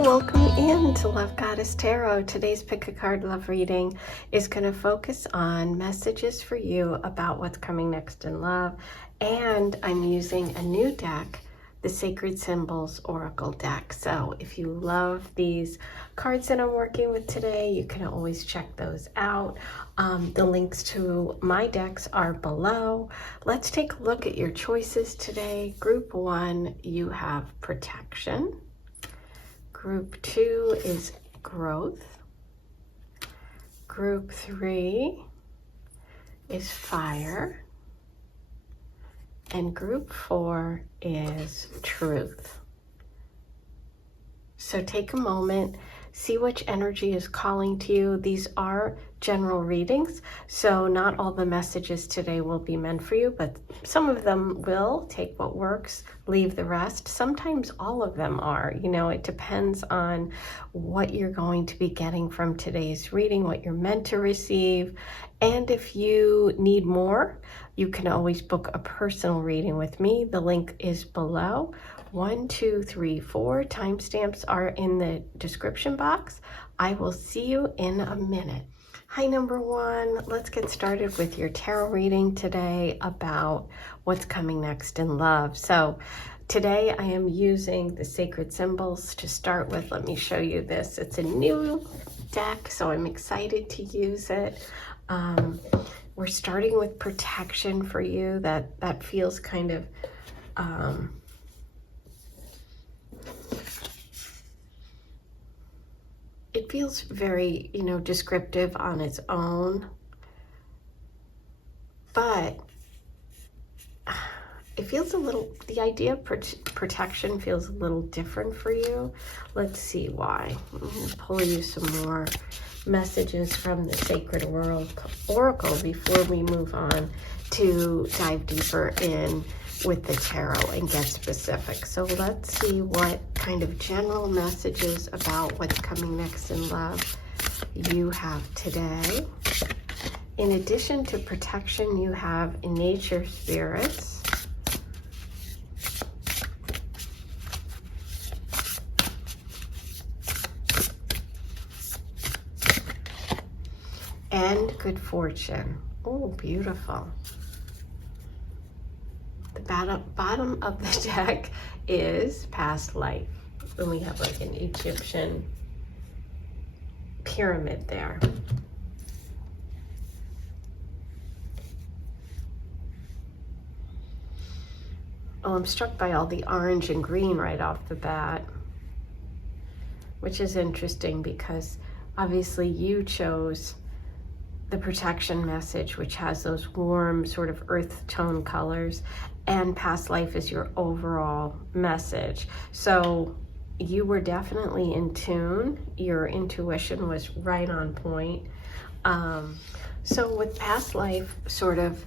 welcome in to Love Goddess Tarot. Today's Pick a Card Love reading is going to focus on messages for you about what's coming next in love. And I'm using a new deck, the Sacred Symbols Oracle deck. So if you love these cards that I'm working with today, you can always check those out. The links to my decks are below. Let's take a look at your choices today. Group 1, you have protection. Group 2 is growth. Group 3 is fire. And group 4 is truth. So take a moment, see which energy is calling to you. These are general readings, so not all the messages today will be meant for you, but some of them will. Take what works, leave the rest. Sometimes all of them are. You know, it depends on what you're going to be getting from today's reading, what you're meant to receive. And if you need more, you can always book a personal reading with me. The link is below. 1, 2, 3, 4 timestamps are in the description box. I will see you in a minute. Hi, number 1. Let's get started with your tarot reading today about what's coming next in love. So today I am using the Sacred Symbols to start with. Let me show you this. It's a new deck, so I'm excited to use it. We're starting with protection for you. That feels kind of it feels very, descriptive on its own, but it feels a little, the idea of protection feels a little different for you. Let's see why. I'm going to pull you some more messages from the Sacred Oracle before we move on to dive deeper in with the tarot and get specific. So let's see what kind of general messages about what's coming next in love you have today. In addition to protection, you have nature spirits. And good fortune. Oh, beautiful. The bottom of the deck is past life. And we have like an Egyptian pyramid there. Oh, I'm struck by all the orange and green right off the bat, which is interesting because obviously you chose the protection message, which has those warm sort of earth tone colors, and past life is your overall message. So you were definitely in tune. Your intuition was right on point. So with past life sort of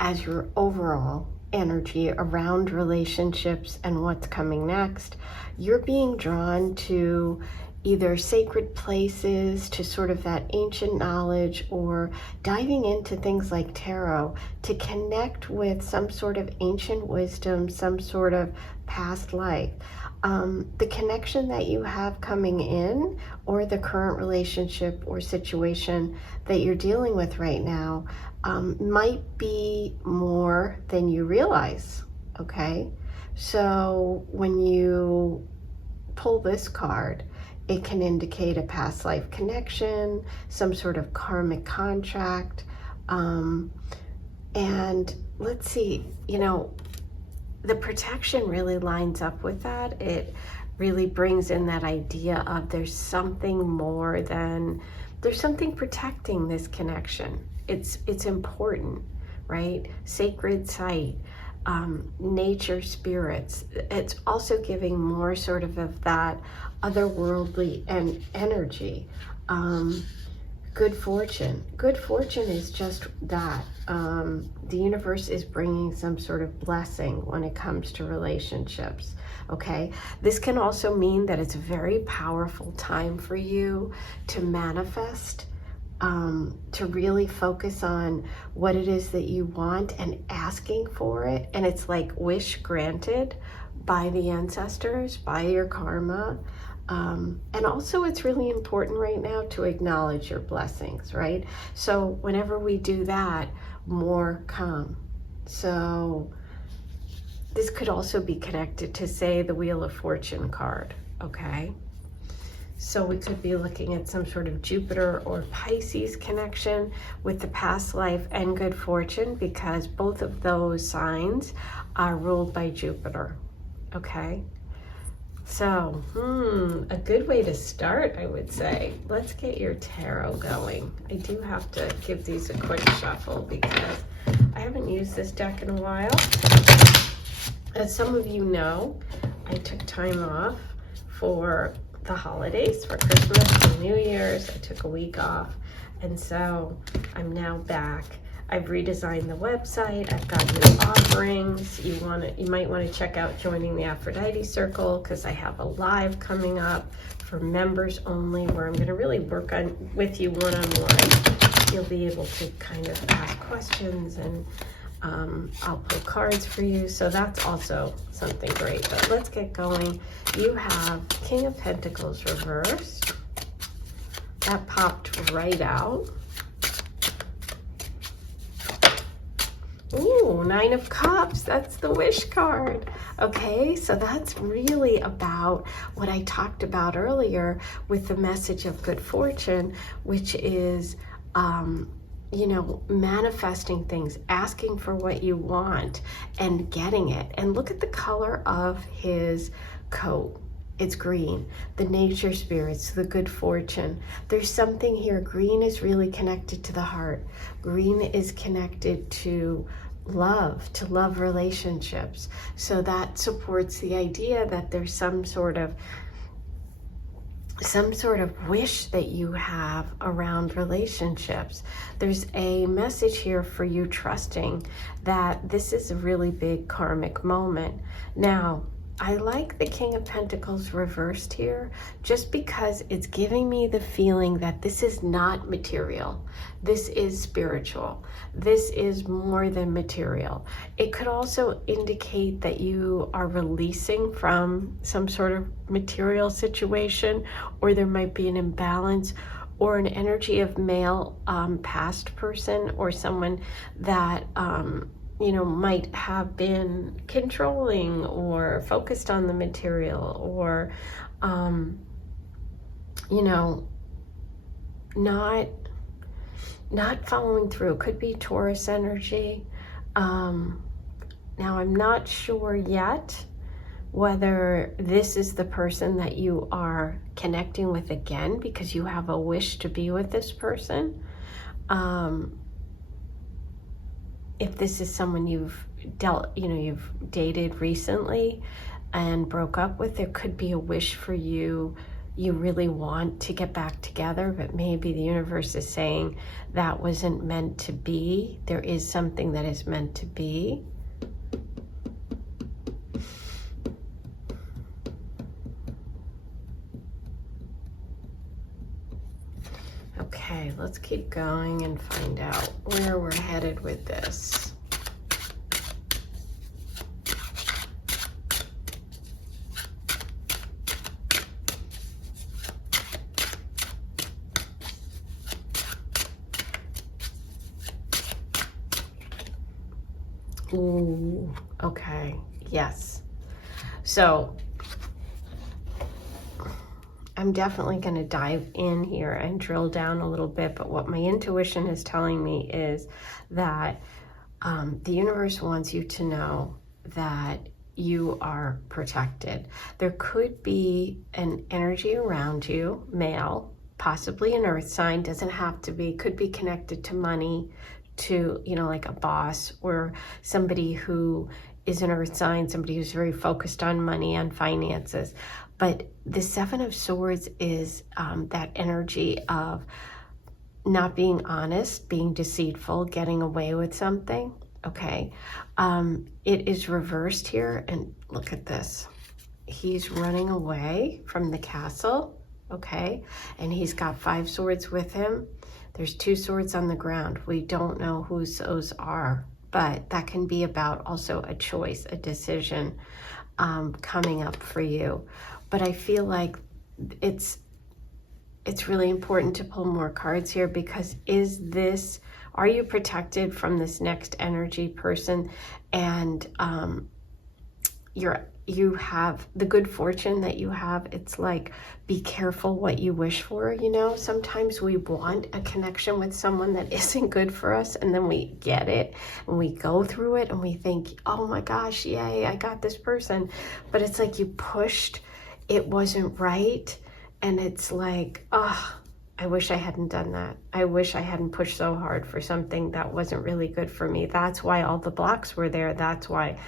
as your overall energy around relationships and what's coming next, you're being drawn to either sacred places, to sort of that ancient knowledge, or diving into things like tarot to connect with some sort of ancient wisdom, some sort of past life. The connection that you have coming in, or the current relationship or situation that you're dealing with right now, might be more than you realize, okay? So when you pull this card, it can indicate a past life connection, some sort of karmic contract. And let's see, the protection really lines up with that. It really brings in that idea of there's something more than, there's something protecting this connection. It's important, right? Sacred site, nature spirits. It's also giving more sort of that otherworldly and energy. Good fortune. Good fortune is just that. The universe is bringing some sort of blessing when it comes to relationships. Okay, this can also mean that it's a very powerful time for you to manifest, to really focus on what it is that you want and asking for it. And it's like wish granted by the ancestors, by your karma. And also it's really important right now to acknowledge your blessings, right? So whenever we do that, more come. So this could also be connected to, say, the Wheel of Fortune card, okay? So we could be looking at some sort of Jupiter or Pisces connection with the past life and good fortune, because both of those signs are ruled by Jupiter, okay? So, a good way to start, I would say, let's get your tarot going. I do have to give these a quick shuffle because I haven't used this deck in a while. As some of you know, I took time off for the holidays, for Christmas and New Year's. I took a week off, and so I'm now back. I've redesigned the website. I've got new offerings. You might want to check out joining the Aphrodite Circle, because I have a live coming up for members only, where I'm going to really work on with you one-on-one. You'll be able to kind of ask questions, and I'll pull cards for you. So that's also something great. But let's get going. You have King of Pentacles reversed. That popped right out. Ooh, Nine of Cups, that's the wish card. Okay, so that's really about what I talked about earlier with the message of good fortune, which is, you know, manifesting things, asking for what you want and getting it. And look at the color of his coat. It's green, the nature spirits, the good fortune. There's something here. Green is really connected to the heart. Green is connected to love relationships. So that supports the idea that there's some sort of wish that you have around relationships. There's a message here for you trusting that this is a really big karmic moment. Now, I like the King of Pentacles reversed here just because it's giving me the feeling that this is not material. This is spiritual. This is more than material. It could also indicate that you are releasing from some sort of material situation, or there might be an imbalance or an energy of male past person, or someone that you know, might have been controlling or focused on the material, or, you know, not following through. Could be Taurus energy. Now, I'm not sure yet whether this is the person that you are connecting with again because you have a wish to be with this person. If this is someone you've dated recently and broke up with, there could be a wish for you. You really want to get back together, but maybe the universe is saying that wasn't meant to be. There is something that is meant to be. Okay, let's keep going and find out where we're headed with this. Ooh, okay, yes. So I'm definitely going to dive in here and drill down a little bit, but what my intuition is telling me is that the universe wants you to know that you are protected. There could be an energy around you, male, possibly an earth sign, doesn't have to be, could be connected to money, to, you know, like a boss or somebody who is an earth sign, somebody who's very focused on money, on finances. But the Seven of Swords is that energy of not being honest, being deceitful, getting away with something, okay? It is reversed here, and look at this. He's running away from the castle, okay? And he's got 5 swords with him. There's 2 swords on the ground. We don't know whose those are, but that can be about also a choice, a decision coming up for you. But I feel like it's really important to pull more cards here, because are you protected from this next energy person? And you have the good fortune that you have. It's like, be careful what you wish for. Sometimes we want a connection with someone that isn't good for us, and then we get it and we go through it and we think, oh my gosh, yay, I got this person. But it's like you pushed, it wasn't right. And it's like, oh, I wish I hadn't done that. I wish I hadn't pushed so hard for something that wasn't really good for me. That's why all the blocks were there. That's why.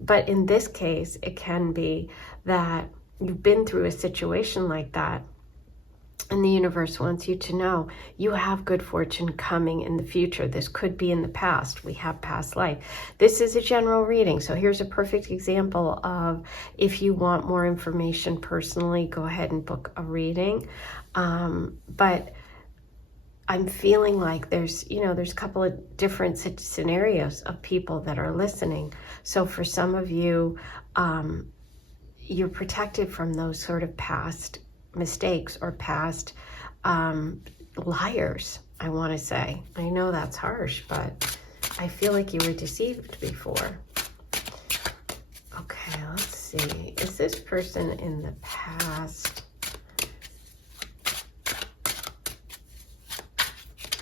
But in this case, it can be that you've been through a situation like that, and the universe wants you to know you have good fortune coming in the future. This could be in the past. We have past life. This is a general reading. So here's a perfect example of, if you want more information personally, go ahead and book a reading. But I'm feeling like there's a couple of different scenarios of people that are listening. So for some of you, you're protected from those sort of past mistakes or past liars, I want to say. I know that's harsh, but I feel like you were deceived before. Okay, let's see. Is this person in the past?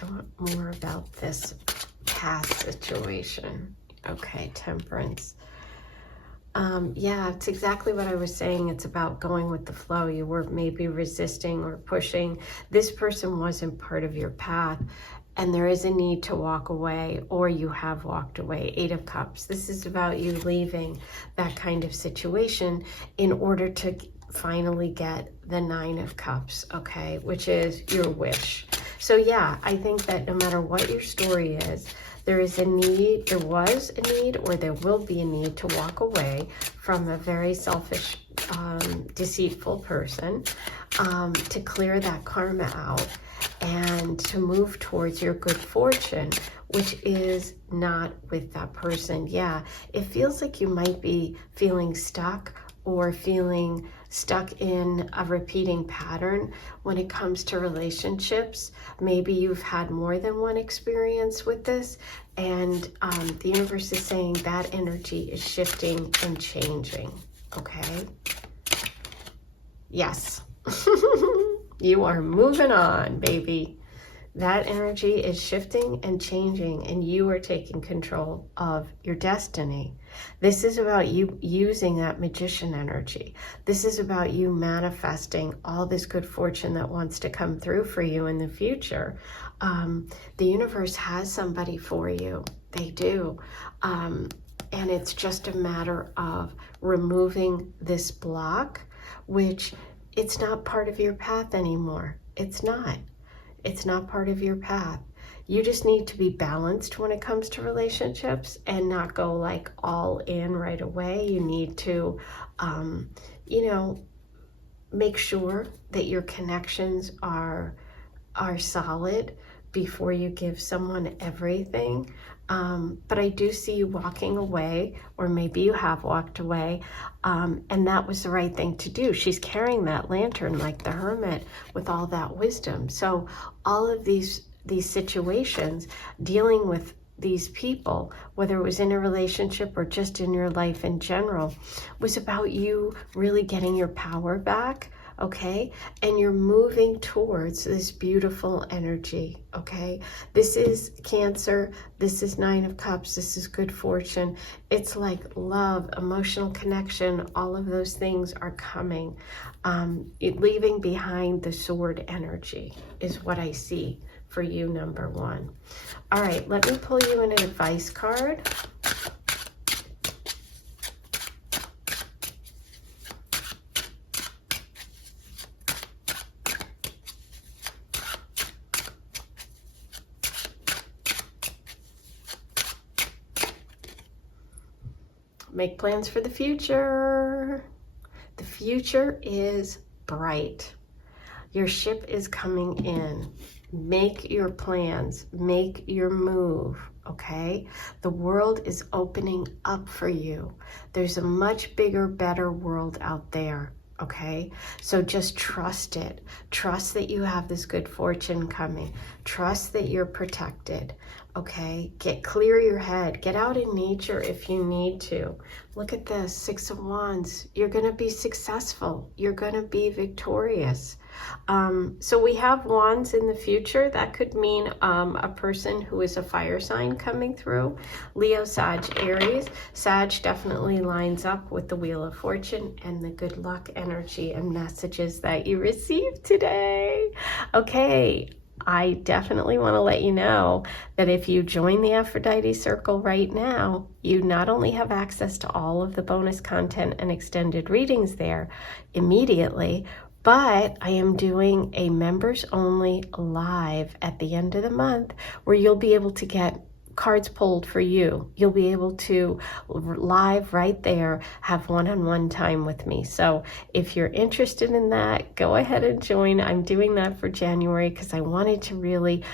I want more about this past situation. Okay, Temperance. Yeah, it's exactly what I was saying. It's about going with the flow. You were maybe resisting or pushing. This person wasn't part of your path, and there is a need to walk away, or you have walked away. 8 of Cups. This is about you leaving that kind of situation in order to finally get the 9 of Cups, okay, which is your wish. So yeah, I think that no matter what your story is, there was a need, or there will be a need to walk away from a very selfish, deceitful person, to clear that karma out and to move towards your good fortune, which is not with that person. Yeah, it feels like you might be feeling stuck, or feeling stuck in a repeating pattern when it comes to relationships. Maybe you've had more than one experience with this, and the universe is saying that energy is shifting and changing, okay? Yes. You are moving on, baby. That energy is shifting and changing, and you are taking control of your destiny. This is about you using that magician energy. This is about you manifesting all this good fortune that wants to come through for you in the future. The universe has somebody for you. They do. And it's just a matter of removing this block, which it's not part of your path anymore. It's not. It's not part of your path. You just need to be balanced when it comes to relationships and not go like all in right away. You need to, make sure that your connections are solid before you give someone everything. But I do see you walking away, or maybe you have walked away, and that was the right thing to do. She's carrying that lantern like the Hermit with all that wisdom. So all of these situations, dealing with these people, whether it was in a relationship or just in your life in general, was about you really getting your power back, okay? And you're moving towards this beautiful energy, okay? This is Cancer. This is 9 of Cups. This is good fortune. It's like love, emotional connection. All of those things are coming. Leaving behind the Sword energy is what I see for you, number 1. All right, let me pull you an advice card. Make plans for the future. The future is bright. Your ship is coming in. Make your plans, make your move, okay? The world is opening up for you. There's a much bigger, better world out there, Okay, so just trust it. Trust that you have this good fortune coming. Trust that you're protected. Okay, clear your head. Get out in nature if you need to. Look at this, 6 of Wands. You're going to be successful. You're going to be victorious. So we have wands in the future. That could mean a person who is a fire sign coming through. Leo, Sag, Aries. Sag definitely lines up with the Wheel of Fortune and the good luck energy and messages that you received today. Okay, I definitely want to let you know that if you join the Aphrodite Circle right now, you not only have access to all of the bonus content and extended readings there immediately, but I am doing a members only live at the end of the month where you'll be able to get cards pulled for you. You'll be able to live right there, have one-on-one time with me. So if you're interested in that, go ahead and join. I'm doing that for January because I wanted to really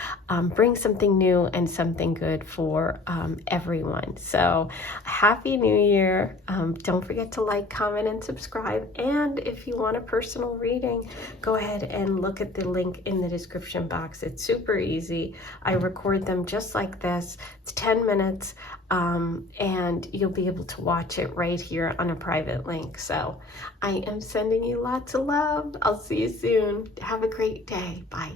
bring something new and something good for everyone. So happy New Year. Don't forget to like, comment, and subscribe. And if you want a personal reading, go ahead and look at the link in the description box. It's super easy. I record them just like this. It's 10 minutes, and you'll be able to watch it right here on a private link. So I am sending you lots of love. I'll see you soon. Have a great day. Bye.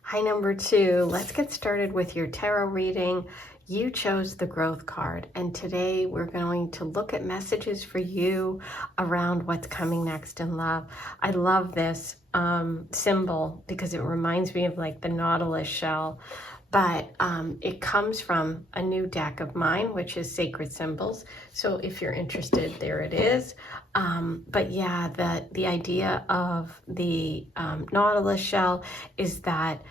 Hi, number 2. Let's get started with your tarot reading. You chose the growth card, and today we're going to look at messages for you around what's coming next in love. I love this symbol because it reminds me of like the Nautilus shell. But it comes from a new deck of mine, which is Sacred Symbols. So if you're interested, there it is. But yeah, the idea of the Nautilus shell is that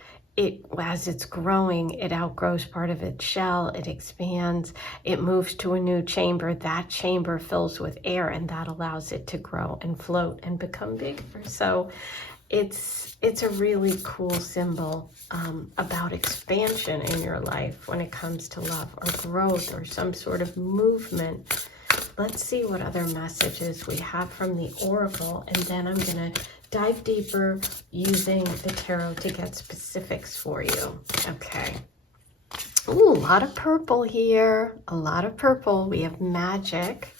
as it's growing, it outgrows part of its shell, it expands, it moves to a new chamber. That chamber fills with air, and that allows it to grow and float and become bigger. So it's a really cool symbol about expansion in your life when it comes to love or growth or some sort of movement. Let's see what other messages we have from the Oracle, and then I'm going to dive deeper using the tarot to get specifics for you. Okay. Ooh, a lot of purple here. A lot of purple. We have magic.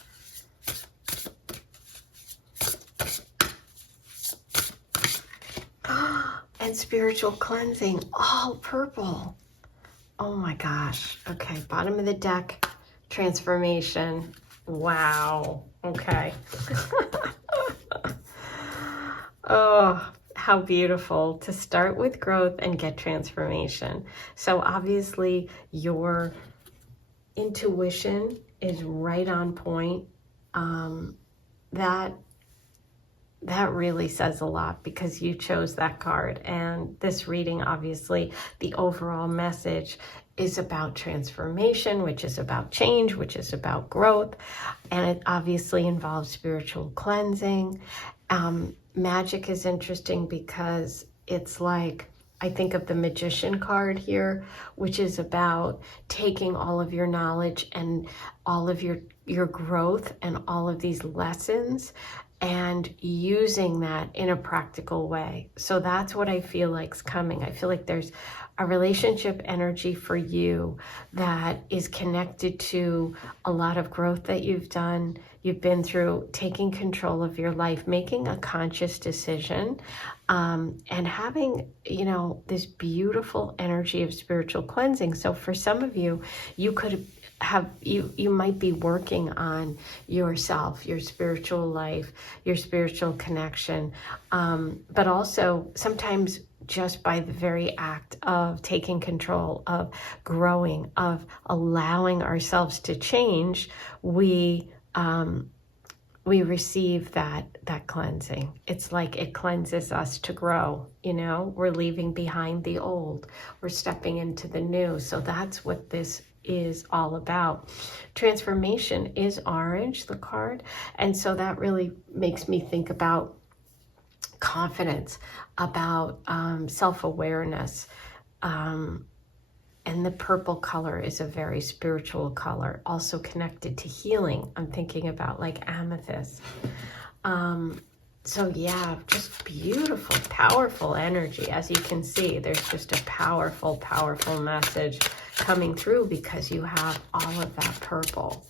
And spiritual cleansing, all purple. Oh my gosh. Okay, bottom of the deck, transformation. Wow. Okay. Oh, how beautiful to start with growth and get transformation. So obviously your intuition is right on point. That really says a lot because you chose that card. And this reading, obviously, the overall message is about transformation, which is about change, which is about growth. And it obviously involves spiritual cleansing. Magic is interesting because it's like, I think of the Magician card here, which is about taking all of your knowledge and all of your growth and all of these lessons and using that in a practical way. So that's what I feel like's coming. I feel like there's a relationship energy for you that is connected to a lot of growth that you've done. You've been through taking control of your life, making a conscious decision, and having, this beautiful energy of spiritual cleansing. So for some of you, you could have you might be working on yourself, your spiritual life, your spiritual connection, but also sometimes just by the very act of taking control, of growing, of allowing ourselves to change, we receive that cleansing. It's like it cleanses us to grow, we're leaving behind the old, we're stepping into the new. So that's what this is all about. Transformation is orange, the card, and so that really makes me think about confidence, about self-awareness, and the purple color is a very spiritual color, also connected to healing. I'm thinking about like amethyst. So yeah, just beautiful, powerful energy. As you can see, there's just a powerful, powerful message coming through because you have all of that purple.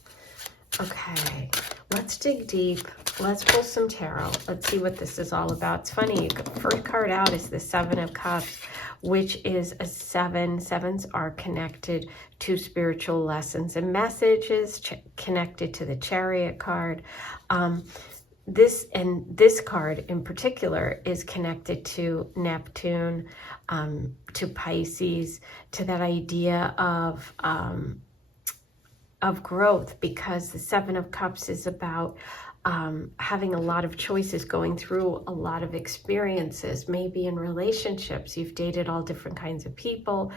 Okay, let's dig deep. Let's pull some tarot. Let's see what this is all about. It's funny, first card out is the Seven of Cups, which is a 7. Sevens are connected to spiritual lessons and messages, connected to the Chariot card. This card in particular is connected to Neptune, to Pisces, to that idea of growth, because the Seven of Cups is about having a lot of choices, going through a lot of experiences, maybe in relationships. You've dated all different kinds of people.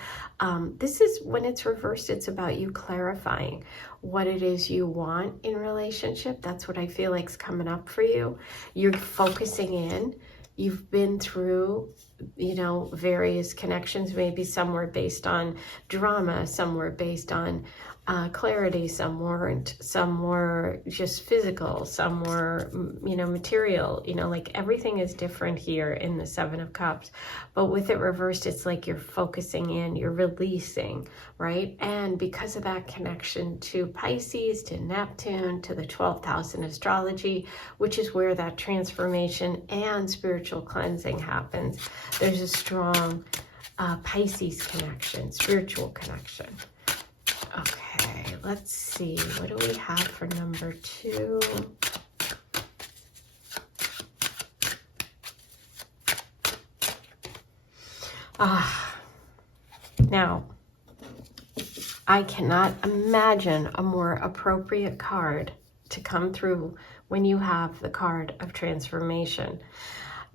This is, when it's reversed, it's about you clarifying what it is you want in relationship. That's what I feel like's coming up for you. You're focusing in. You've been through, you know, various connections. Maybe some were based on drama, some were based on clarity, some weren't, some were just physical, some were, you know, material, you know, like everything is different here in the Seven of Cups. But with it reversed, it's like you're focusing in, you're releasing, right? And because of that connection to Pisces, to Neptune, to the 12th house in astrology, which is where that transformation and spiritual cleansing happens, there's a strong Pisces connection, spiritual connection. Okay, let's see. What do we have for number 2? Now, I cannot imagine a more appropriate card to come through when you have the card of transformation.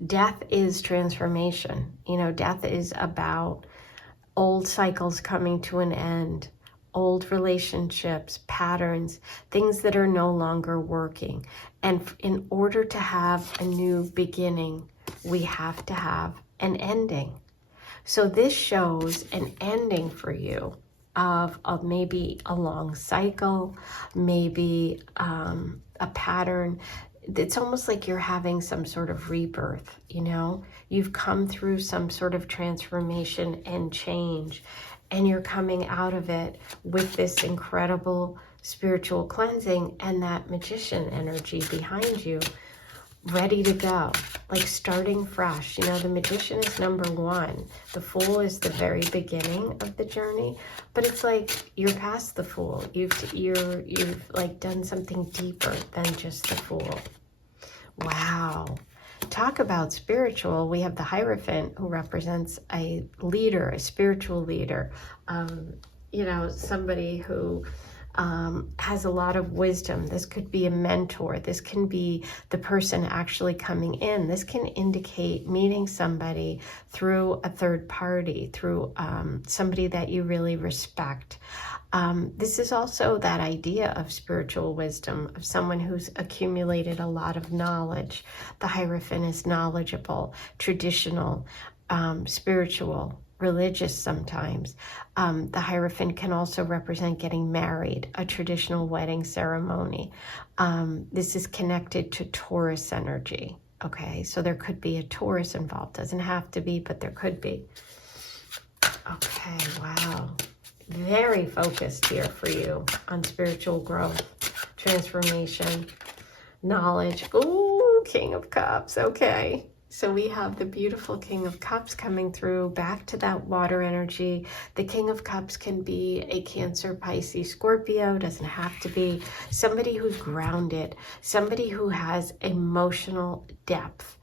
Death is transformation. You know, death is about old cycles coming to an end, old relationships, patterns, things that are no longer working. And in order to have a new beginning, we have to have an ending. So this shows an ending for you of maybe a long cycle, maybe a pattern. It's almost like you're having some sort of rebirth, you know? You've come through some sort of transformation and change, and you're coming out of it with this incredible spiritual cleansing and that magician energy behind you, ready to go, like starting fresh. You know, the magician is number 1. The fool is the very beginning of the journey, but it's like you're past the fool. You've like done something deeper than just the fool. Wow. Talk about spiritual. We have the Hierophant, who represents a leader, a spiritual leader, you know, somebody who has a lot of wisdom. This could be a mentor. This can be the person actually coming in. This can indicate meeting somebody through a third party, through somebody that you really respect. This is also that idea of spiritual wisdom, of someone who's accumulated a lot of knowledge. The Hierophant is knowledgeable, traditional, spiritual, religious sometimes. The Hierophant can also represent getting married, a traditional wedding ceremony. This is connected to Taurus energy. Okay, so there could be a Taurus involved. Doesn't have to be, but there could be. Okay, wow. Very focused here for you on spiritual growth, transformation, knowledge. Ooh, King of Cups. Okay. So we have the beautiful King of Cups coming through, back to that water energy. The King of Cups can be a Cancer, Pisces, Scorpio. Doesn't have to be. Somebody who's grounded, somebody who has emotional depth.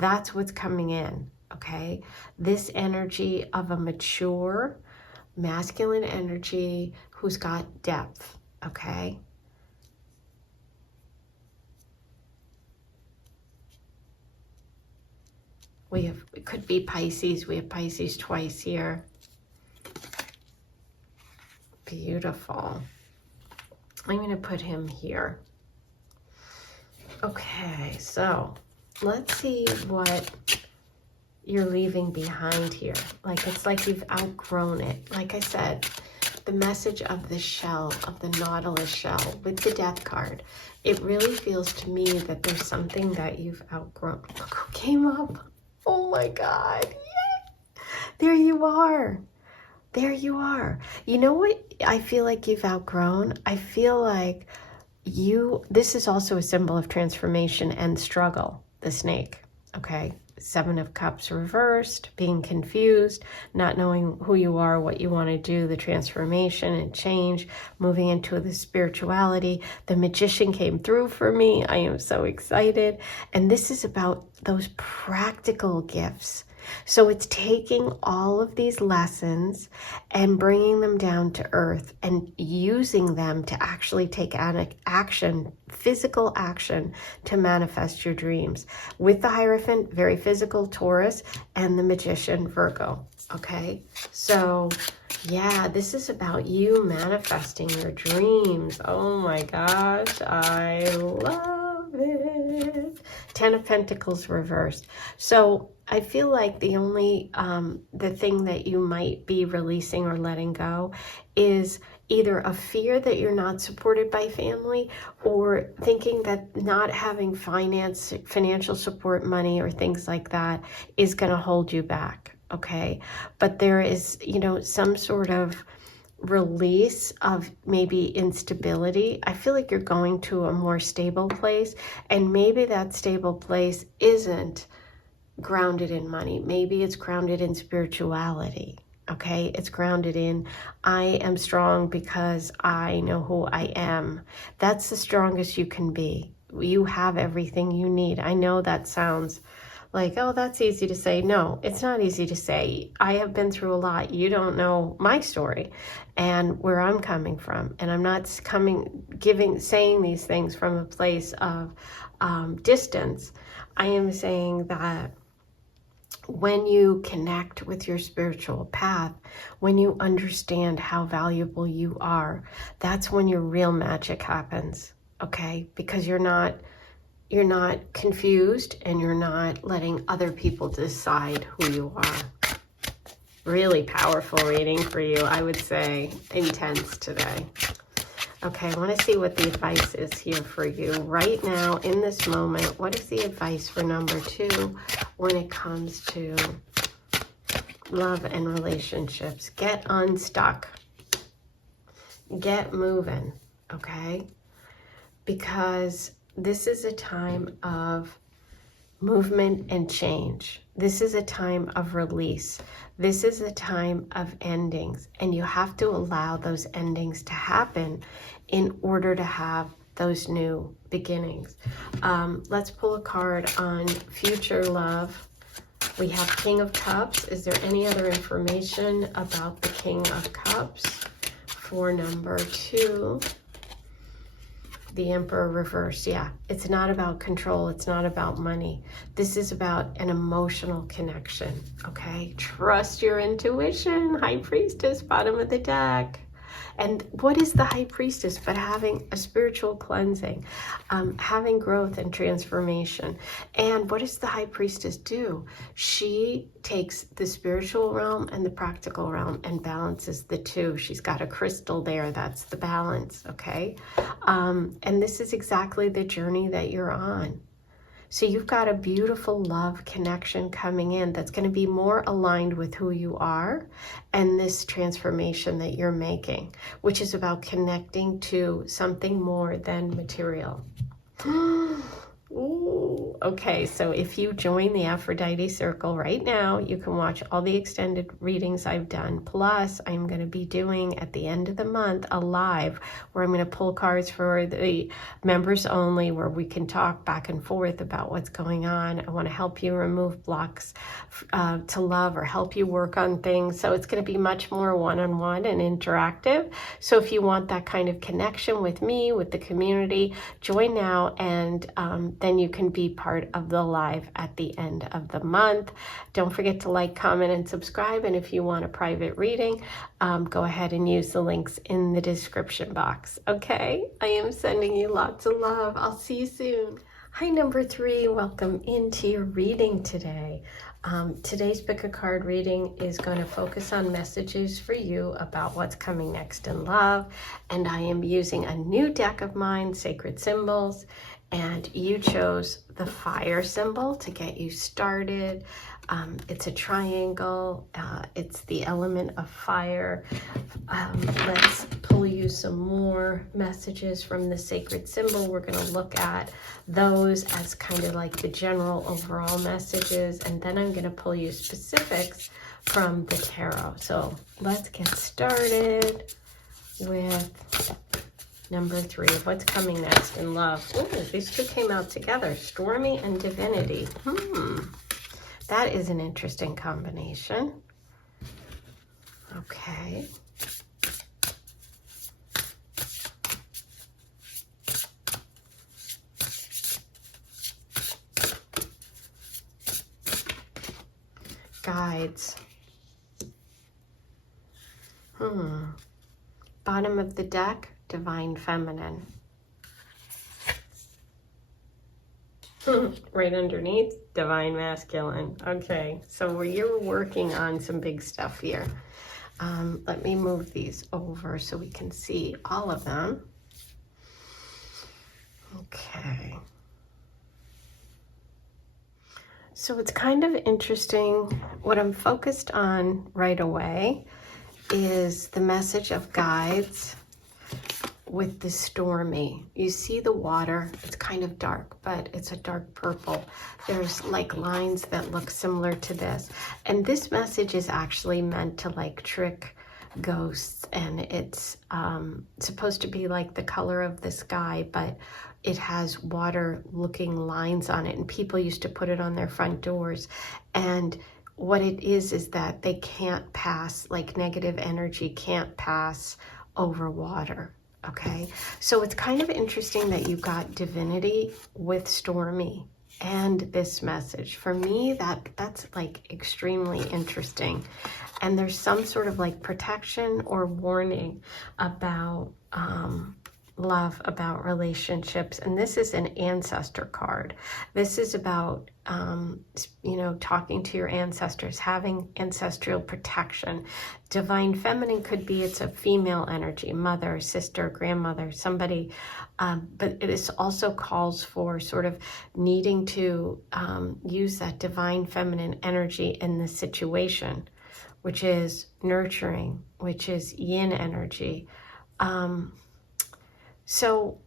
That's what's coming in, okay? This energy of a mature, masculine energy who's got depth, okay? It could be Pisces. We have Pisces twice here. Beautiful. I'm going to put him here. Okay, so let's see what you're leaving behind here. Like, it's like you've outgrown it. Like I said, the message of the shell, of the Nautilus shell with the Death card, it really feels to me that there's something that you've outgrown. Look who came up. Oh my God. Yay. There you are. There you are. You know what I feel like you've outgrown? I feel like this is also a symbol of transformation and struggle, the snake, okay? 7 of Cups reversed, being confused, not knowing who you are, what you want to do, the transformation and change, moving into the spirituality. The Magician came through for me. I am so excited. And this is about those practical gifts. So it's taking all of these lessons and bringing them down to earth and using them to actually take action, physical action, to manifest your dreams. With the Hierophant, very physical, Taurus, and the Magician, Virgo. Okay, so yeah, this is about you manifesting your dreams. Oh my gosh, I love it. 10 of Pentacles reversed. So I feel like the only, the thing that you might be releasing or letting go is either a fear that you're not supported by family, or thinking that not having financial support, money, or things like that is going to hold you back. Okay. But there is, you know, some sort of release of maybe instability. I feel like you're going to a more stable place, and maybe that stable place isn't grounded in money. Maybe it's grounded in spirituality. Okay, it's grounded in, I am strong because I know who I am. That's the strongest you can be. You have everything you need. I know that sounds like, oh, that's easy to say. No, it's not easy to say. I have been through a lot. You don't know my story and where I'm coming from. And I'm not saying these things from a place of distance. I am saying that when you connect with your spiritual path, when you understand how valuable you are, that's when your real magic happens, okay? Because you're not confused, and you're not letting other people decide who you are. Really powerful reading for you, I would say. Intense today. Okay, I want to see what the advice is here for you right now in this moment. What is the advice for number 2 when it comes to love and relationships? Get unstuck. Get moving, okay? Because this is a time of movement and change. This is a time of release. This is a time of endings, and you have to allow those endings to happen in order to have those new beginnings. Let's pull a card on future love. We have King of Cups. Is there any other information about the King of Cups for number 2? The Emperor reversed. Yeah, it's not about control. It's not about money. This is about an emotional connection, okay? Trust your intuition. High Priestess, bottom of the deck. And what is the High Priestess but having a spiritual cleansing, having growth and transformation? And what does the High Priestess do? She takes the spiritual realm and the practical realm and balances the two. She's got a crystal there. That's the balance, okay? And this is exactly the journey that you're on. So you've got a beautiful love connection coming in that's going to be more aligned with who you are and this transformation that you're making, which is about connecting to something more than material. Ooh, okay, so if you join the Aphrodite Circle right now, you can watch all the extended readings I've done. Plus, I'm going to be doing at the end of the month a live where I'm going to pull cards for the members only, where we can talk back and forth about what's going on. I want to help you remove blocks to love, or help you work on things. So it's going to be much more one-on-one and interactive. So if you want that kind of connection with me, with the community, join now, and then you can be part of the live at the end of the month. Don't forget to like, comment, and subscribe. And if you want a private reading, go ahead and use the links in the description box. Okay, I am sending you lots of love. I'll see you soon. Hi, number 3. Welcome into your reading today. Today's pick a card reading is going to focus on messages for you about what's coming next in love. And I am using a new deck of mine, Sacred Symbols. And you chose the fire symbol to get you started. It's a triangle. It's the element of fire. Let's pull you some more messages from the sacred symbol. We're going to look at those as kind of like the general overall messages, and then I'm going to pull you specifics from the tarot. So let's get started with number 3. What's coming next in love? Oh, these two came out together, Stormy and Divinity. That is an interesting combination. Okay. Guides. Bottom of the deck, Divine Feminine. Right underneath, Divine Masculine. Okay, so you're working on some big stuff here. Let me move these over so we can see all of them. Okay. So it's kind of interesting. What I'm focused on right away is the message of guides with the stormy. You see the water, it's kind of dark, but it's a dark purple. There's like lines that look similar to this. And this message is actually meant to like trick ghosts, and it's supposed to be like the color of the sky, but it has water looking lines on it, and people used to put it on their front doors. And what it is that they can't pass, like negative energy can't pass over water. Okay, so it's kind of interesting that you got divinity with stormy and this message. For me, that's like extremely interesting. And there's some sort of like protection or warning about love, about relationships. And this is an ancestor card. This is about, talking to your ancestors, having ancestral protection. Divine Feminine could be, it's a female energy, mother, sister, grandmother, somebody, but it is also calls for sort of needing to use that Divine Feminine energy in the situation, which is nurturing, which is yin energy. So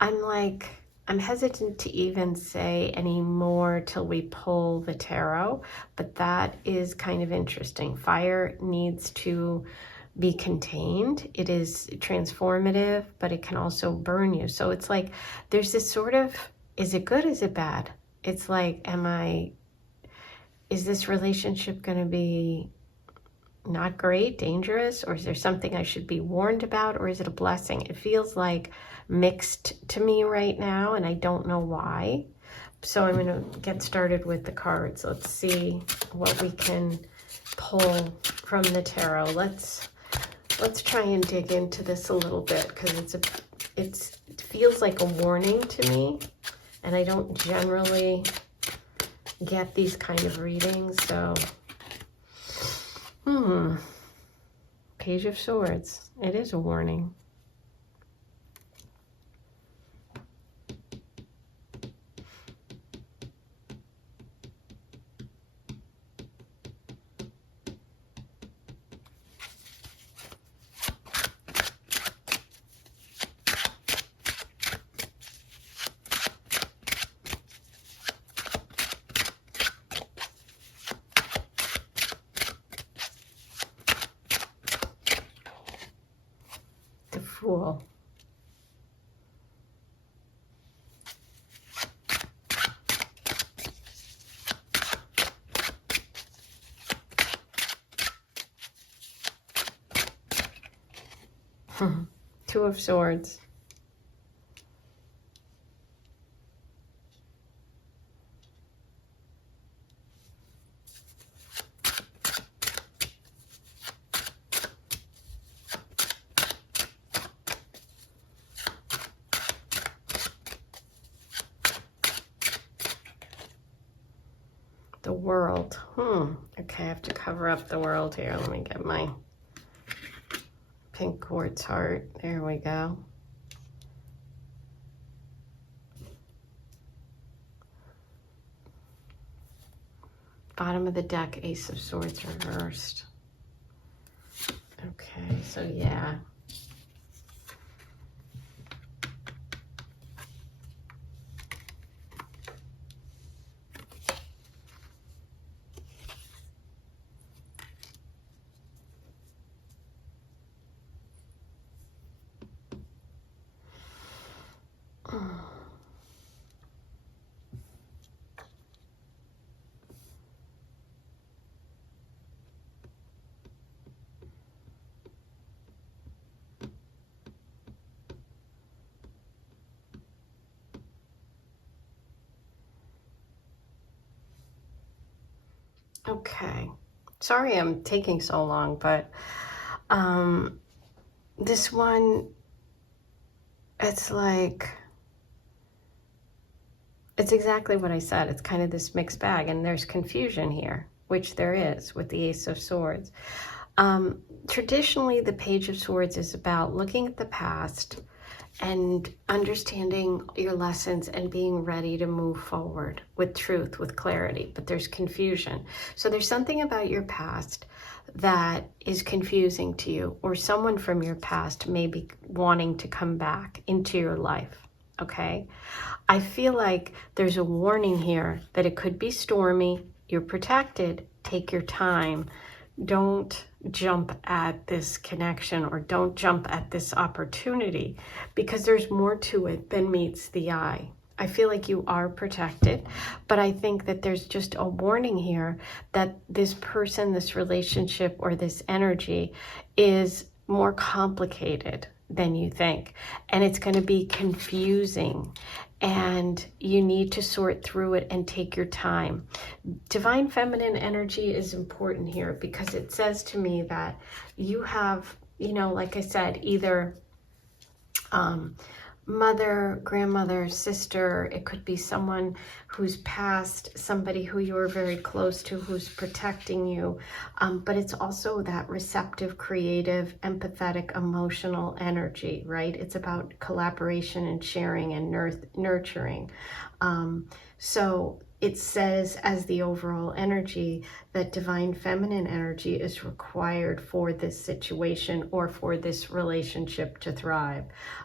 I'm hesitant to even say any more till we pull the tarot, but that is kind of interesting. Fire needs to be contained. It is transformative, but it can also burn you. So it's like there's this sort of, is it good, is it bad? It's like, is this relationship going to be not great, dangerous, or is there something I should be warned about, or is it a blessing? It feels like mixed to me right now, and I don't know why. So I'm going to get started with the cards. Let's see what we can pull from the tarot. Let's try and dig into this a little bit, because it feels like a warning to me, and I don't generally get these kind of readings. So Page of Swords. It is a warning. The Fool. Two of Swords. The World. Okay, I have to cover up the World here. Let me get my pink quartz heart. There we go. Bottom of the deck, Ace of Swords reversed. Okay, so yeah. Okay, sorry I'm taking so long, but this one, it's like, it's exactly what I said. It's kind of this mixed bag, and there's confusion here, which there is with the Ace of Swords. Traditionally, the Page of Swords is about looking at the past and understanding your lessons and being ready to move forward with truth, with clarity, but there's confusion. So there's something about your past that is confusing to you, or someone from your past may be wanting to come back into your life, okay? I feel like there's a warning here that it could be stormy. You're protected. Take your time. Don't jump at this connection, or don't jump at this opportunity, because there's more to it than meets the eye. I feel like you are protected, but I think that there's just a warning here that this person, this relationship, or this energy is more complicated than you think, and it's going to be confusing, and you need to sort through it and take your time. Divine feminine energy is important here, because it says to me that you have, you know, like I said, either mother, grandmother, sister. It could be someone who's passed, somebody who you were very close to, who's protecting you. But it's also that receptive, creative, empathetic, emotional energy, right? It's about collaboration and sharing and nurturing. So it says, as the overall energy, that divine feminine energy is required for this situation or for this relationship to thrive.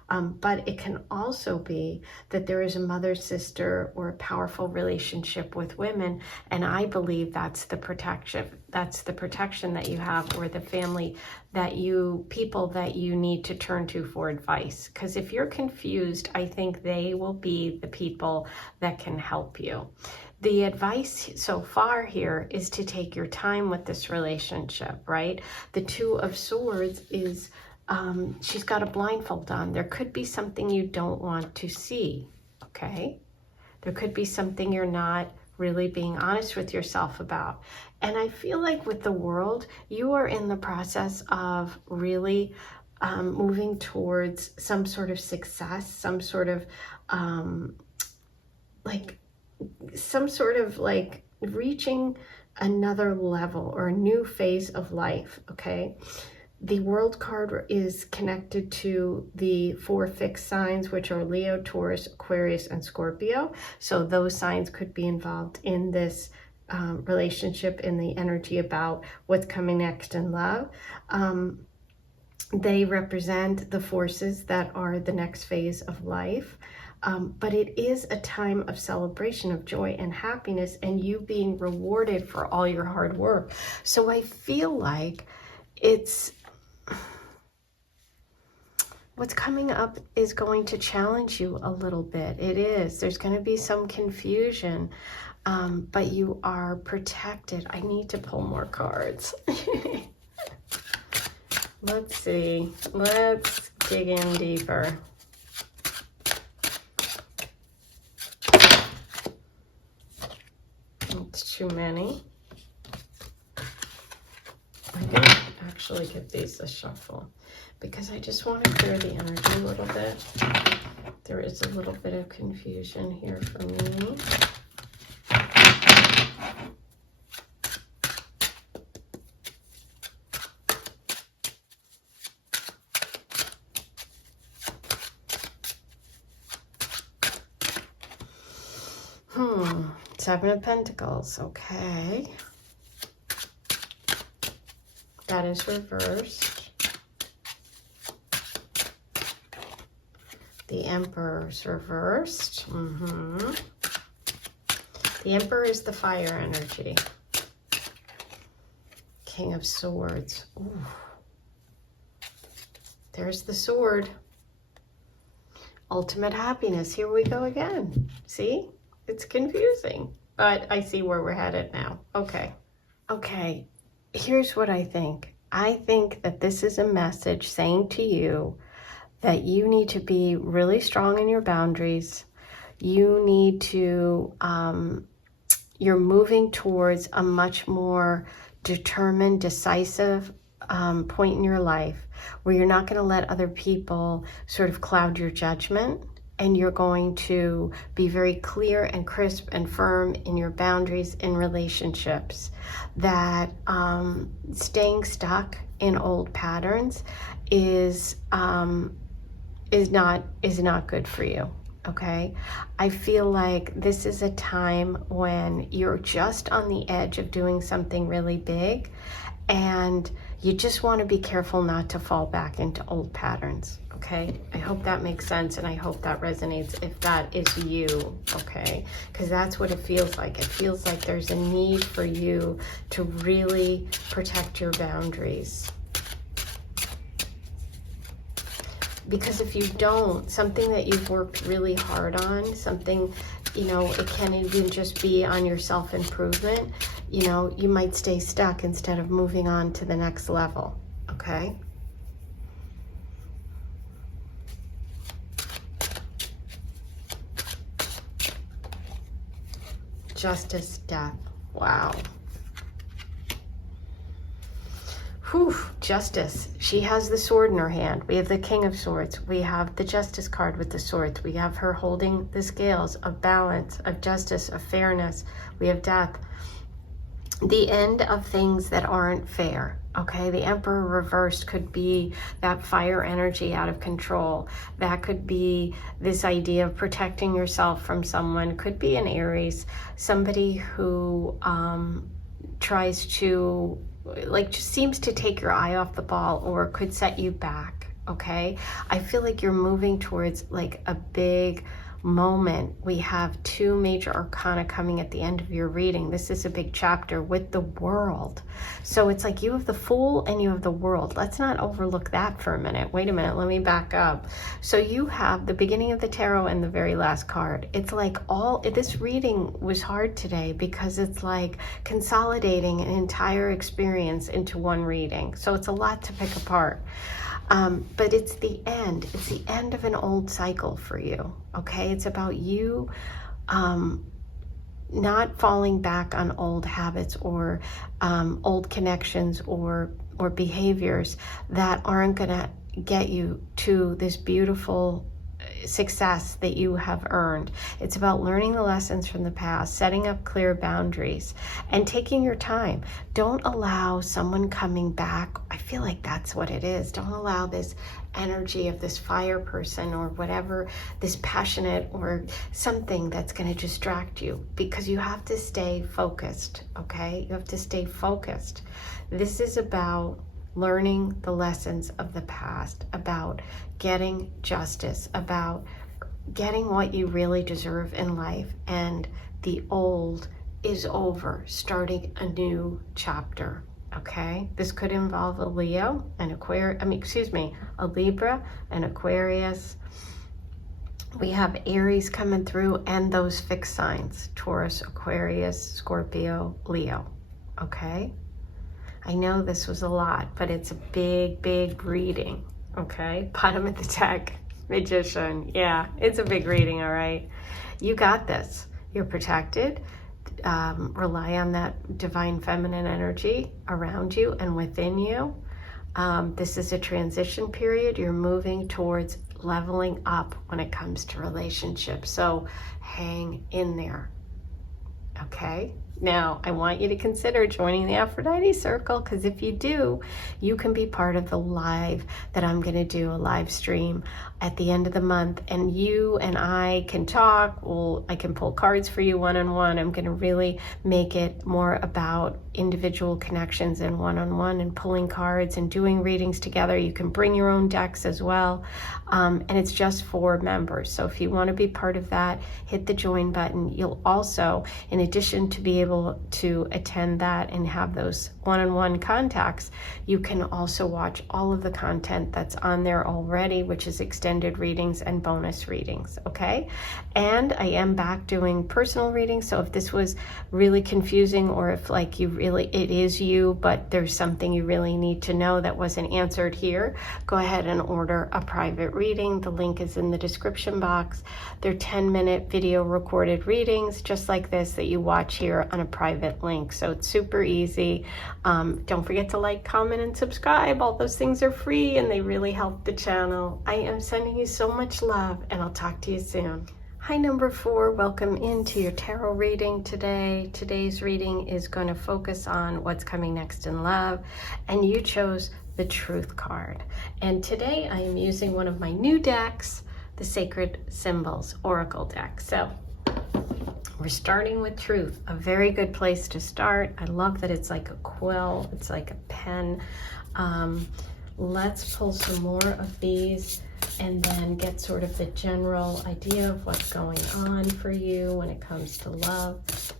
But it can also be that there is a mother, sister, or a powerful relationship with women, and I believe that's the protection. That's the protection that you have, or the family that people that you need to turn to for advice. Because if you're confused, I think they will be the people that can help you. The advice so far here is to take your time with this relationship, right? The Two of Swords is, she's got a blindfold on. There could be something you don't want to see, okay? There could be something you're not really being honest with yourself about. And I feel like with the World, you are in the process of really moving towards some sort of success, some sort of reaching another level or a new phase of life, okay? The World card is connected to the 4 fixed signs, which are Leo, Taurus, Aquarius, and Scorpio. So those signs could be involved in this relationship, in the energy about what's coming next in love. They represent the forces that are the next phase of life. But it is a time of celebration, of joy and happiness, and you being rewarded for all your hard work. So I feel like what's coming up is going to challenge you a little bit. It is. There's going to be some confusion, but you are protected. I need to pull more cards. Let's see. Let's dig in deeper. It's too many. I didn't actually give these a shuffle because I just want to clear the energy a little bit. There is a little bit of confusion here for me. Seven of Pentacles, okay. That is reversed. The Emperor's reversed. The Emperor is the fire energy. King of Swords. Ooh. There's the sword. Ultimate happiness. Here we go again. See? It's confusing, but I see where we're headed now. Okay. Okay. Here's what I think. I think that this is a message saying to you that you need to be really strong in your boundaries. You need to, you're moving towards a much more determined, decisive point in your life where you're not going to let other people sort of cloud your judgment, and you're going to be very clear and crisp and firm in your boundaries in relationships. That staying stuck in old patterns is not good for you. Okay, I feel like this is a time when you're just on the edge of doing something really big, and you just want to be careful not to fall back into old patterns. Okay, I hope that makes sense, and I hope that resonates if that is you. Okay, because that's what it feels like. It feels like there's a need for you to really protect your boundaries. Because if you don't, something that you've worked really hard on, something, you know, it can even just be on your self-improvement, you know, you might stay stuck instead of moving on to the next level, okay? Justice, death, wow. Whew, Justice. She has the sword in her hand. We have the King of Swords. We have the Justice card with the swords. We have her holding the scales of balance, of justice, of fairness. We have death. The end of things that aren't fair. Okay, the Emperor reversed could be that fire energy out of control. That could be this idea of protecting yourself from someone. Could be an Aries, somebody who tries to, like, just seems to take your eye off the ball, or could set you back. Okay, I feel like you're moving towards like a big moment. We have two major arcana coming at the end of your reading. This is a big chapter with the World. So it's like you have the Fool and you have the World. Let's not overlook that for a minute. Wait a minute, let me back up. So you have the beginning of the tarot and the very last card. It's like this reading was hard today because it's like consolidating an entire experience into one reading. So it's a lot to pick apart. But it's the end. It's the end of an old cycle for you, okay? It's about you not falling back on old habits or old connections or behaviors that aren't going to get you to this beautiful success that you have earned. It's about learning the lessons from the past, setting up clear boundaries, and taking your time. Don't allow someone coming back. I feel like that's what it is. Don't allow this energy of this fire person or whatever, this passionate or something that's going to distract you, because you have to stay focused, okay? You have to stay focused. This is about learning the lessons of the past, about getting justice, about getting what you really deserve in life, and the old is over, starting a new chapter, okay? This could involve a Leo, an a Libra, an Aquarius. We have Aries coming through, and those fixed signs, Taurus, Aquarius, Scorpio, Leo, okay? I know this was a lot, but it's a big, big reading, okay? Bottom of the deck, Magician. Yeah, it's a big reading, all right? You got this. You're protected. Rely on that divine feminine energy around you and within you. This is a transition period. You're moving towards leveling up when it comes to relationships. So hang in there, okay? Now, I want you to consider joining the Aphrodite Circle, because if you do, you can be part of the live that I'm going to do, a live stream at the end of the month, and you and I can talk. I can pull cards for you one-on-one. I'm going to really make it more about individual connections and one-on-one and pulling cards and doing readings together. You can bring your own decks as well, and it's just for members. So if you want to be part of that, hit the join button. You'll also, in addition to be able to attend that and have those one-on-one contacts, you can also watch all of the content that's on there already, which is extended readings and bonus readings, okay? And I am back doing personal readings, so if this was really confusing, or if like it is you, but there's something you really need to know that wasn't answered here, go ahead and order a private reading. The link is in the description box. They're 10-minute video recorded readings, just like this, that you watch here on a private link. So it's super easy. Don't forget to like, comment, and subscribe. All those things are free and they really help the channel. I am sending you so much love, and I'll talk to you soon. Hi, number 4, welcome into your tarot reading today. Today's reading is going to focus on what's coming next in love, and you chose the Truth card. And today I am using one of my new decks, the Sacred Symbols Oracle deck. So we're starting with Truth, a very good place to start. I love that it's like a quill, it's like a pen. Let's pull some more of these and then get sort of the general idea of what's going on for you when it comes to love.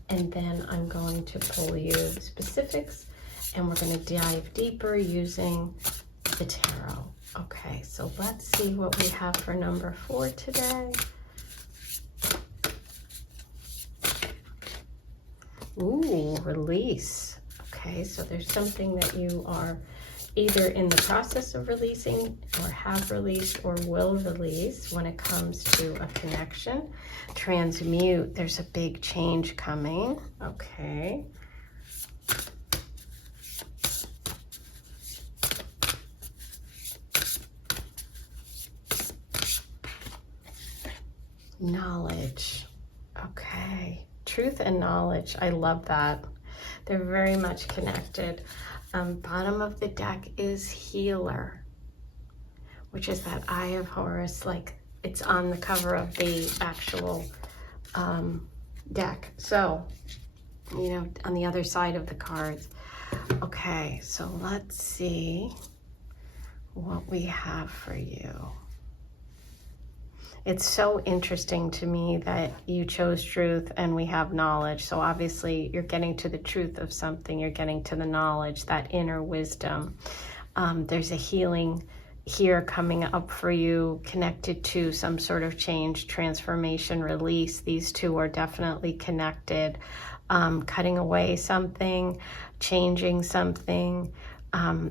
And then I'm going to pull you specifics, and we're going to dive deeper using the tarot. Okay, so let's see what we have for number 4 today. Ooh, release. Okay, so there's something that you are either in the process of releasing, or have released, or will release when it comes to a connection. Transmute, there's a big change coming. Okay. Knowledge. Okay. Truth and knowledge. I love that. They're very much connected. Bottom of the deck is Healer, which is that Eye of Horus, like it's on the cover of the actual deck. So, you know, on the other side of the cards. Okay, so let's see what we have for you. It's so interesting to me that you chose Truth and we have knowledge. So obviously you're getting to the truth of something. You're getting to the knowledge, that inner wisdom. There's a healing here coming up for you, connected to some sort of change, transformation, release. These two are definitely connected. Cutting away something, changing something.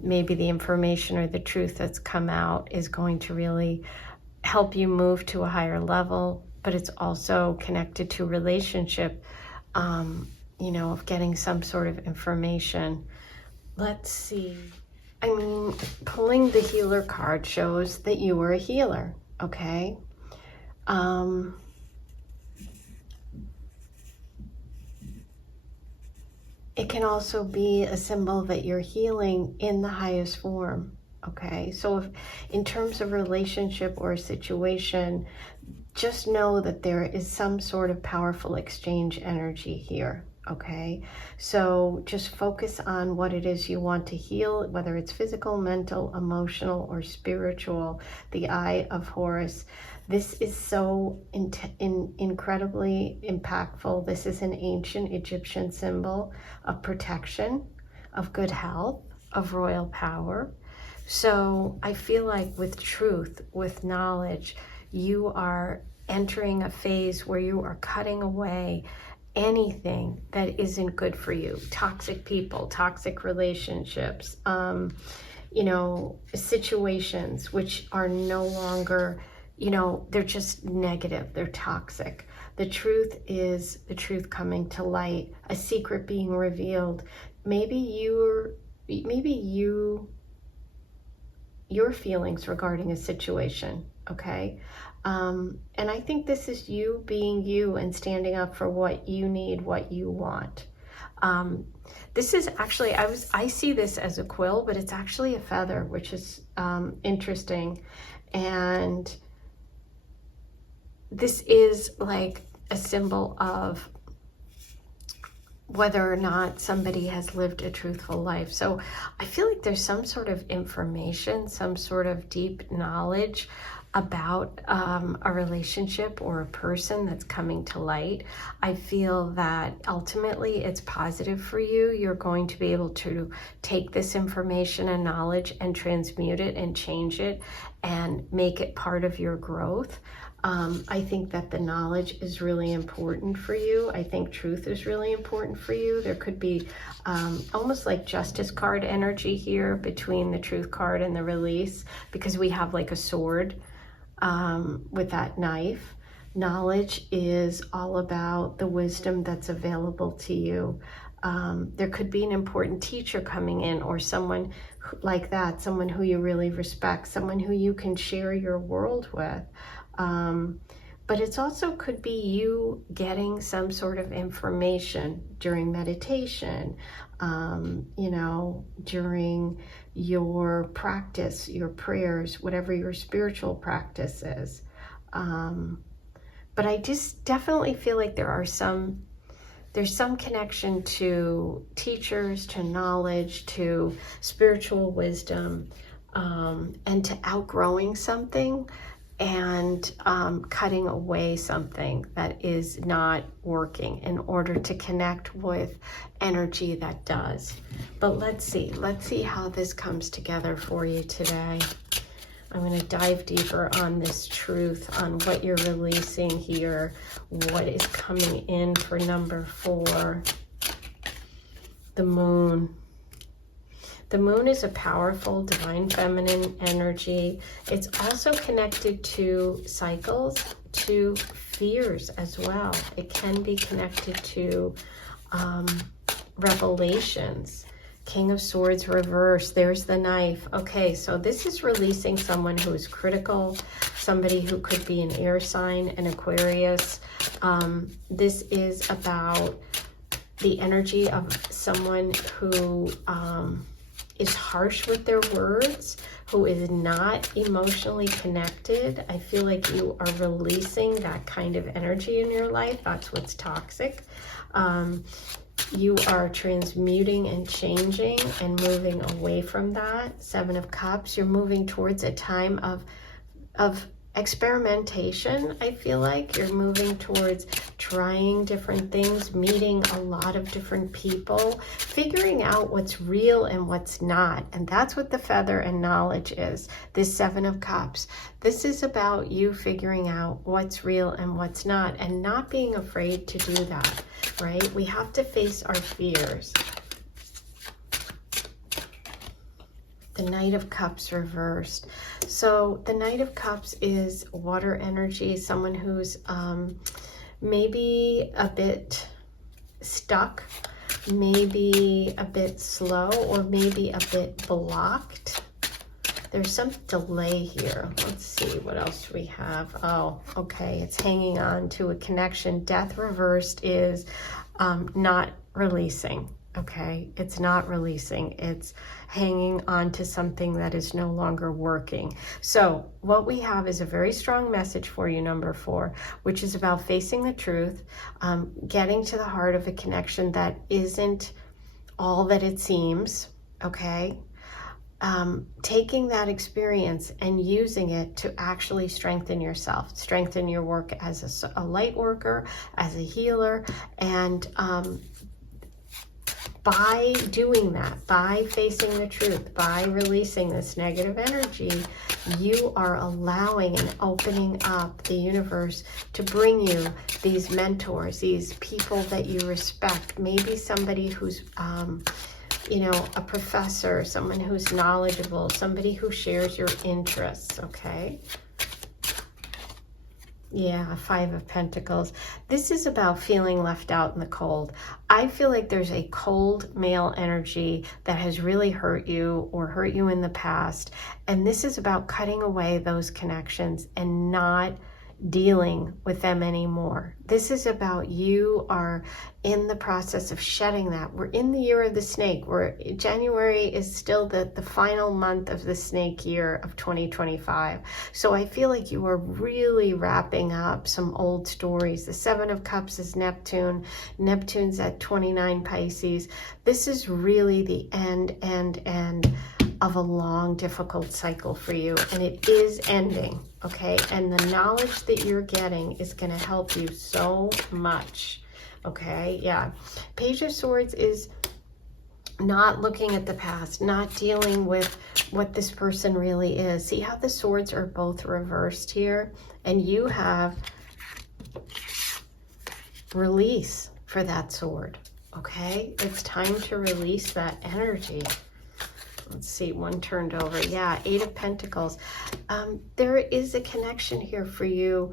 Maybe the information or the truth that's come out is going to really help you move to a higher level, but it's also connected to relationship, you know, of getting some sort of information. Let's see. I mean, pulling the Healer card shows that you are a healer, okay? It can also be a symbol that you're healing in the highest form. Okay, so if in terms of relationship or situation, just know that there is some sort of powerful exchange energy here. Okay, so just focus on what it is you want to heal, whether it's physical, mental, emotional, or spiritual. The Eye of Horus. This is so incredibly impactful. This is an ancient Egyptian symbol of protection, of good health, of royal power. So I feel like with truth, with knowledge, you are entering a phase where you are cutting away anything that isn't good for you. Toxic people, toxic relationships, you know, situations which are no longer, you know, they're just negative, they're toxic. The truth is the truth coming to light, a secret being revealed. Maybe your feelings regarding a situation, okay? And I think this is you being you and standing up for what you need, what you want. This is actually, I see this as a quill, but it's actually a feather, which is interesting. And this is like a symbol of whether or not somebody has lived a truthful life. So I feel like there's some sort of information, some sort of deep knowledge about a relationship or a person that's coming to light. I feel that ultimately it's positive for you. You're going to be able to take this information and knowledge and transmute it and change it and make it part of your growth. I think that the knowledge is really important for you. I think truth is really important for you. There could be almost like justice card energy here between the truth card and the release, because we have like a sword with that knife. Knowledge is all about the wisdom that's available to you. There could be an important teacher coming in, or someone like that, someone who you really respect, someone who you can share your world with. But it's also could be you getting some sort of information during meditation, you know, during your practice, your prayers, whatever your spiritual practice is. But I just definitely feel like there's some connection to teachers, to knowledge, to spiritual wisdom, and to outgrowing something and cutting away something that is not working in order to connect with energy that does. But let's see how this comes together for you today. I'm going to dive deeper on this truth, on what you're releasing here, what is coming in for number 4, the moon. The moon is a powerful divine feminine energy. It's also connected to cycles, to fears as well. It can be connected to revelations. King of Swords reversed. There's the knife. Okay, so this is releasing someone who is critical, somebody who could be an air sign, an Aquarius. This is about the energy of someone who is harsh with their words, who is not emotionally connected. I feel like you are releasing that kind of energy in your life. That's what's toxic. You are transmuting and changing and moving away from that. 7 of Cups, you're moving towards a time of experimentation. I feel like you're moving towards trying different things, meeting a lot of different people, figuring out what's real and what's not. And that's what the feather and knowledge is, this 7 of Cups. This is about you figuring out what's real and what's not, and not being afraid to do that, right? We have to face our fears. The Knight of Cups reversed. So the Knight of Cups is water energy, someone who's maybe a bit stuck, maybe a bit slow, or maybe a bit blocked. There's some delay here. Let's see, what else we have? Oh, okay, it's hanging on to a connection. Death reversed is not releasing. Okay, it's not releasing, it's hanging on to something that is no longer working. So what we have is a very strong message for you, number 4, which is about facing the truth, getting to the heart of a connection that isn't all that it seems, okay? Taking that experience and using it to actually strengthen yourself, strengthen your work as a light worker, as a healer, and by doing that, by facing the truth, by releasing this negative energy, you are allowing and opening up the universe to bring you these mentors, these people that you respect, maybe somebody who's, you know, a professor, someone who's knowledgeable, somebody who shares your interests, okay? Yeah, 5 of Pentacles. This is about feeling left out in the cold. I feel like there's a cold male energy that has really hurt you or hurt you in the past. And this is about cutting away those connections and not dealing with them anymore. This is about you are in the process of shedding that. We're in the year of the snake. January is still the final month of the snake year of 2025. So I feel like you are really wrapping up some old stories. The Seven of Cups is Neptune. Neptune's at 29 Pisces. This is really the end of a long, difficult cycle for you, and it is ending, okay? And the knowledge that you're getting is going to help you so much, okay? Yeah. Page of Swords is not looking at the past, not dealing with what this person really is. See how the swords are both reversed here? And you have release for that sword, okay? It's time to release that energy. Let's see, one turned over. Yeah, Eight of Pentacles. There is a connection here for you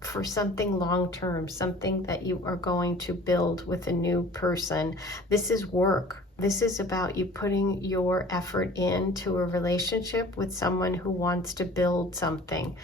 for something long-term, something that you are going to build with a new person. This is work. This is about you putting your effort into a relationship with someone who wants to build something.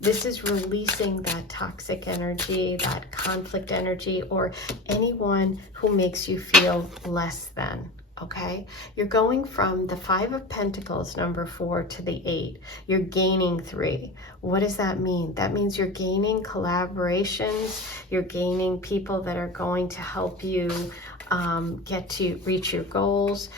This is releasing that toxic energy, that conflict energy, or anyone who makes you feel less than. Okay, you're going from the Five of Pentacles, number 4, to the 8. You're gaining 3. What does that mean? That means you're gaining collaborations. You're gaining people that are going to help you get to reach your goals.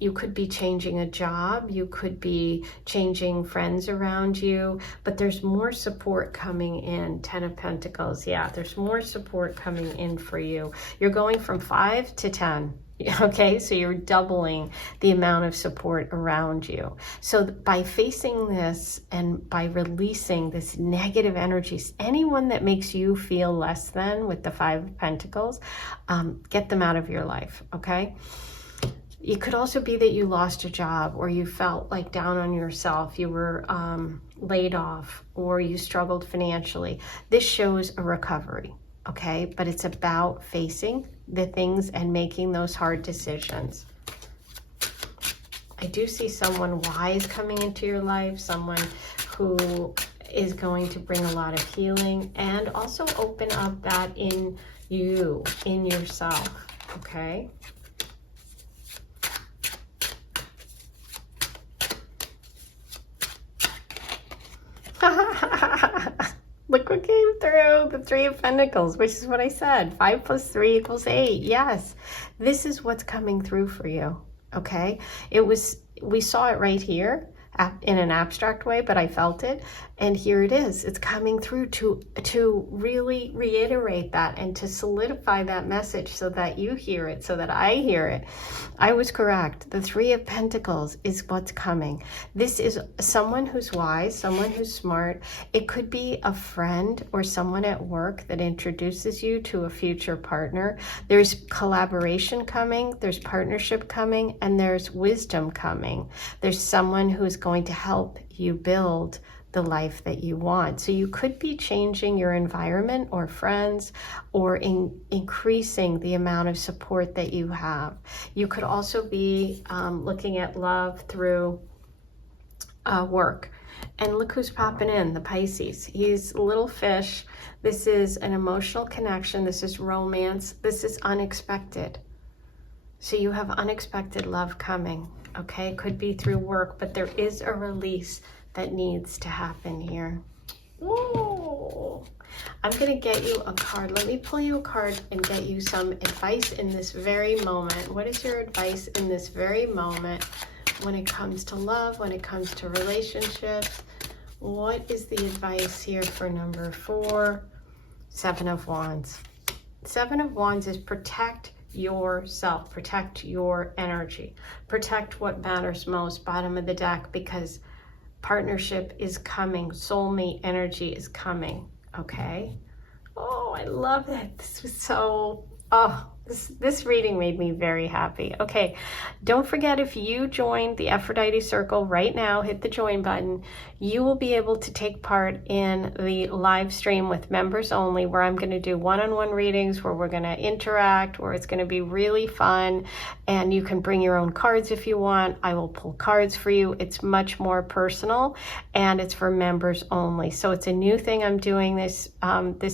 You could be changing a job. You could be changing friends around you, but there's more support coming in. 10 of Pentacles. Yeah, there's more support coming in for you. You're going from 5 to 10. Okay, so you're doubling the amount of support around you. So by facing this and by releasing this negative energies, anyone that makes you feel less than with the Five of Pentacles, get them out of your life, okay? It could also be that you lost a job, or you felt like down on yourself, you were laid off, or you struggled financially. This shows a recovery, okay? But it's about facing the things and making those hard decisions. I do see someone wise coming into your life, someone who is going to bring a lot of healing and also open up that in you, in yourself, okay? Look what came through, the Three of Pentacles, which is what I said. 5 plus 3 equals 8. Yes, this is what's coming through for you, okay? We saw it right here in an abstract way, but I felt it. And here it is. It's coming through to really reiterate that and to solidify that message so that you hear it, so that I hear it. I was correct. The Three of Pentacles is what's coming. This is someone who's wise, someone who's smart. It could be a friend or someone at work that introduces you to a future partner. There's collaboration coming, there's partnership coming, and there's wisdom coming. There's someone who's going to help you build the life that you want. So you could be changing your environment or friends, or increasing the amount of support that you have. You could also be looking at love through work. And look who's popping in, the Pisces. He's a little fish. This is an emotional connection. This is romance. This is unexpected. So you have unexpected love coming, okay? Could be through work, but there is a release that needs to happen here. Whoa. I'm going to get you a card. Let me pull you a card and get you some advice in this very moment. What is your advice in this very moment when it comes to love, when it comes to relationships? What is the advice here for number 4? 7 of Wands. 7 of Wands is protect yourself, protect your energy, protect what matters most, bottom of the deck, because partnership is coming, soulmate energy is coming, okay? Oh, I love it. This was so, oh, This reading made me very happy. Okay, don't forget, if you join the Aphrodite Circle right now, hit the join button, you will be able to take part in the live stream with members only, where I'm going to do one-on-one readings, where we're going to interact, where it's going to be really fun, and you can bring your own cards if you want. I will pull cards for you. It's much more personal, and it's for members only. So it's a new thing I'm doing this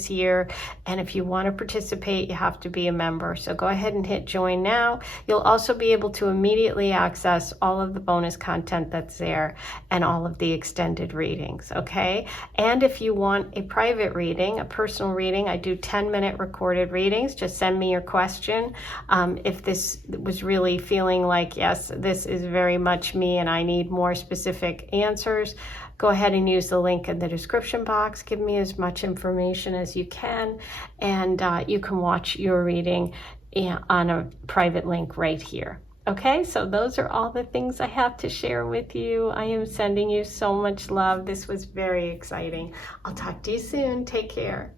year, and if you want to participate, you have to be a member. So go ahead and hit join now. You'll also be able to immediately access all of the bonus content that's there and all of the extended readings, okay? And if you want a private reading, a personal reading, I do 10-minute recorded readings. Just send me your question. If this was really feeling like, yes, this is very much me and I need more specific answers, go ahead and use the link in the description box. Give me as much information as you can, and you can watch your reading on a private link right here. Okay, so those are all the things I have to share with you. I am sending you so much love. This was very exciting. I'll talk to you soon. Take care.